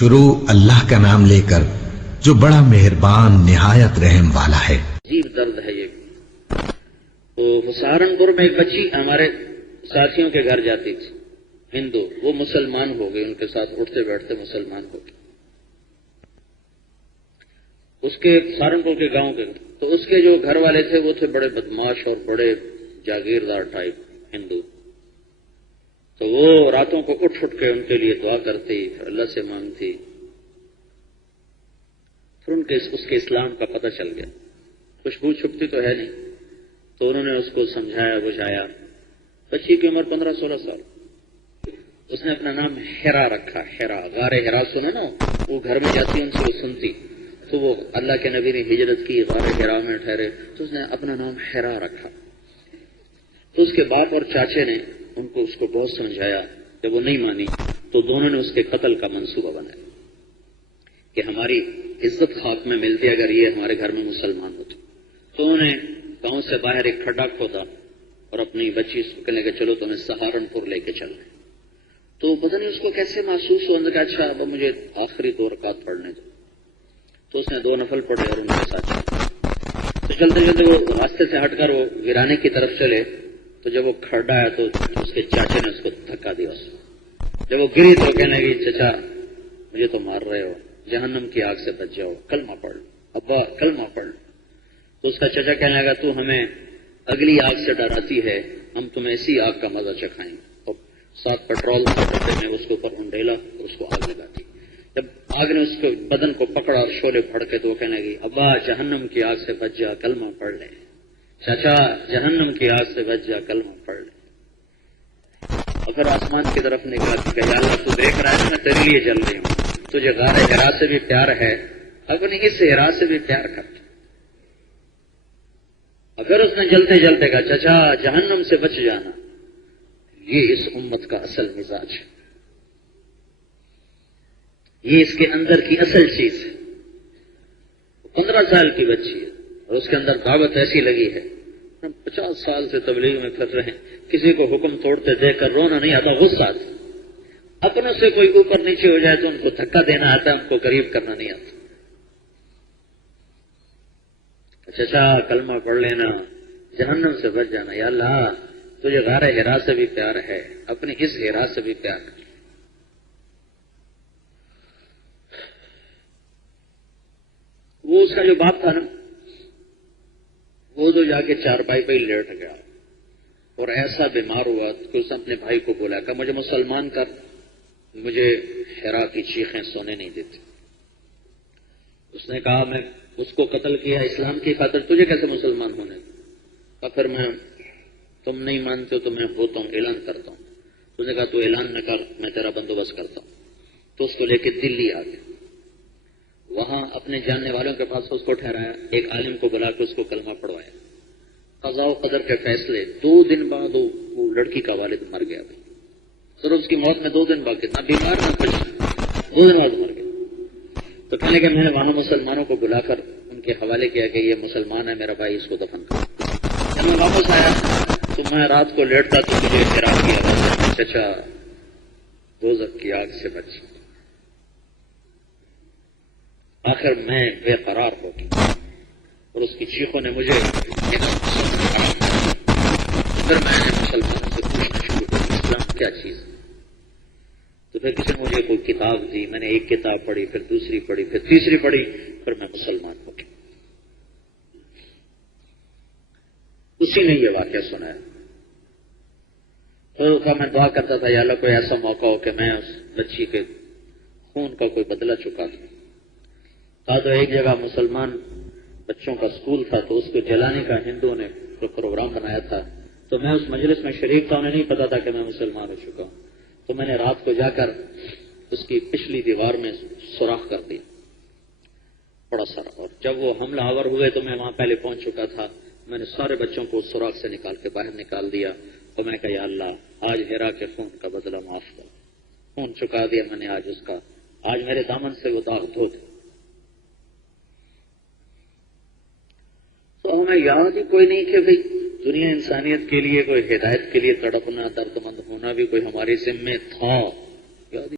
شروع اللہ کا نام لے کر جو بڑا مہربان نہایت رحم والا ہے۔ عجیب درد ہے یہ۔ تو سہارنپور میں ایک بچی ہمارے ساتھیوں کے گھر جاتی تھی، ہندو، وہ مسلمان ہو گئی، ان کے ساتھ اٹھتے بیٹھتے مسلمان ہو گئی، اس کے سہارنپور کے گاؤں کے، تو اس کے جو گھر والے تھے وہ تھے بڑے بدماش اور بڑے جاگیردار ٹائپ ہندو، تو وہ راتوں کو اٹھ کے ان کے لیے دعا کرتی، پھر اللہ سے مانگتی، پھر اس کے اسلام کا پتہ چل گیا، خوشبو چھپتی تو ہے نہیں، تو انہوں نے اس کو سمجھایا بجھایا، بچی کی عمر 15-16 سال، اس نے اپنا نام ہیرا رکھا، ہیرا، غار ہیرا سنے نا، وہ گھر میں جاتی ان سے وہ سنتی، تو وہ اللہ کے نبی نے ہجرت کی، غار ہیرا میں ٹھہرے، تو اس نے اپنا نام ہیرا رکھا۔ تو اس کے باپ اور چاچے نے اس کو بہت سمجھایا، جب وہ نہیں مانی تو دونوں نے اس کے قتل کا منصوبہ بنایا کہ ہماری عزت خاک میں ملتی اگر یہ ہمارے گھر میں مسلمان ہوتے۔ تو انہوں نے گاؤں سے باہر ایک کھڈا کھودا اور اپنی بچی کو کہنے کہ چلو تمہیں سہارنپور لے کے چل رہے، تو پتہ نہیں اس کو کیسے محسوس ہوا، کہ اچھا اب مجھے آخری 2 رکعت پڑھنے دو، تو اس نے 2 نفل پڑھے اور ان کے ساتھ چلے، تو چلتے چلتے وہ راستے سے ہٹ کر وہ ویرانے کی طرف چلے، تو جب وہ کھڑا ہے تو اس کے چاچے نے اس کو دھکا دیا، اس کو جب وہ گری تو کہنے لگی چچا مجھے تو مار رہے ہو، جہنم کی آگ سے بچ جاؤ، کلمہ پڑھ لو، ابا کلمہ پڑھ لو۔ تو اس کا چچا کہنے لگا تو ہمیں اگلی آگ سے ڈراتی ہے، ہم تمہیں اسی آگ کا مزہ چکھائیں گے، اور ساتھ پیٹرول میں اس کے اوپر انڈیلا اور اس کو آگ لگاتی، جب آگ نے اس کے بدن کو پکڑا اور شعلے پھڑکے تو وہ کہنے لگی ابا جہنم کی آگ سے بچ جا، کلمہ پڑھ لے، چچا جہنم کی آگ سے بچ جا، کلمہ پڑھ لے۔ اور پھر آسمان کی طرف نگاہ کہ یا اللہ تو دیکھ رہا ہے میں تیرے لیے جل رہی ہوں، تجھے غار ہرا سے بھی پیار ہے، اپنی اس ہرا سے بھی پیار کرتا۔ اگر اس نے جلتے جلتے کہا چچا جہنم سے بچ جانا، یہ اس امت کا اصل مزاج ہے، یہ اس کے اندر کی اصل چیز ہے۔ 15 سال کی بچی ہے اور اس کے اندر دعوت ایسی لگی ہے، 50 سال سے تبلیغ میں پھر رہے ہیں، کسی کو حکم توڑتے دیکھ کر رونا نہیں آتا، غصہ آتا، اپنوں سے کوئی اوپر نیچے ہو جائے تو ان کو دھکا دینا آتا ہے، ان کو قریب کرنا نہیں آتا۔ چچا کلمہ پڑھ لینا، جہنم سے بچ جانا، یا اللہ تجھے غار ہرا سے بھی پیار ہے، اپنی اس ہرا سے بھی پیار ہے۔ وہ اس کا جو باپ تھا نا، وہ تو جا کے چارپائی پہ ہی لیٹ گیا اور ایسا بیمار ہوا کہ اس نے اپنے بھائی کو بولا کہ مجھے مسلمان کر، مجھے ہیرا کی چیخیں سونے نہیں دیتی۔ اس نے کہا میں اس کو قتل کیا اسلام کی خاطر، تجھے کیسے مسلمان ہونے دوں؟ پھر میں تم نہیں مانتے ہو تو میں ہوتا ہوں، اعلان کرتا ہوں۔ اس نے کہا تو اعلان نہ کر، میں تیرا بندوبست کرتا ہوں۔ تو اس کو لے کے دلی آ گیا، وہاں اپنے جاننے والوں کے پاس اس کو ٹھہرایا، ایک عالم کو بلا کے اس کو کلمہ پڑھوایا۔ قضاء و قدر کے فیصلے، 2 دن بعد وہ لڑکی کا والد مر گیا، سر اس کی موت میں 2 دن بعد، نہ بیمار نہ کچھ، 2 دن بعد مر گیا۔ تو کہنے کہ میں نے وہاں مسلمانوں کو بلا کر ان کے حوالے کیا کہ یہ مسلمان ہے میرا بھائی، اس کو دفن کرو۔ جب میں واپس آیا تو میں رات کو لیٹتا تو مجھے اعتراف کی آواز، چچا دوزخ کی آگ سے بچ۔ آخر میں بے قرار ہو گیا اور اس کی چیخوں نے مجھے پھر میں نے مسلمانوں سے پوچھنا شروع کیا اسلام کیا چیز ہے، تو پھر کسی نے مجھے کوئی کتاب دی، میں نے ایک کتاب پڑھی، پھر دوسری پڑھی، پھر تیسری پڑھی، پھر میں مسلمان ہو گیا۔ اسی نے یہ واقعہ سنایا، تو میں دعا کرتا تھا یا اللہ کوئی ایسا موقع ہو کہ میں اس بچی کے خون کا کوئی بدلہ چکا دوں۔ تو ایک جگہ مسلمان بچوں کا اسکول تھا، تو اس کو جلانے کا ہندوؤں نے پروگرام بنایا تھا، تو میں اس مجلس میں شریک تھا، انہیں نہیں پتا تھا کہ میں مسلمان ہو چکا ہوں، تو میں نے رات کو جا کر اس کی پچھلی دیوار میں سوراخ کر دیا بڑا سارا، اور جب وہ حملہ آور ہوئے تو میں وہاں پہلے پہنچ چکا تھا، میں نے سارے بچوں کو اس سوراخ سے نکال کے باہر نکال دیا، تو میں نے کہا یا اللہ آج ہیرا کے خون کا بدلہ معاف کر، خون چکا دیا میں نے آج اس کا، آج میرے دامن سے وہ داغ دھو دے۔ تو ہمیں یاد ہی کوئی نہیں کہ بھئی دنیا انسانیت کے لیے کوئی ہدایت کے لیے تڑپنا، درد مند ہونا بھی کوئی ہماری ذمہ تھا، یاد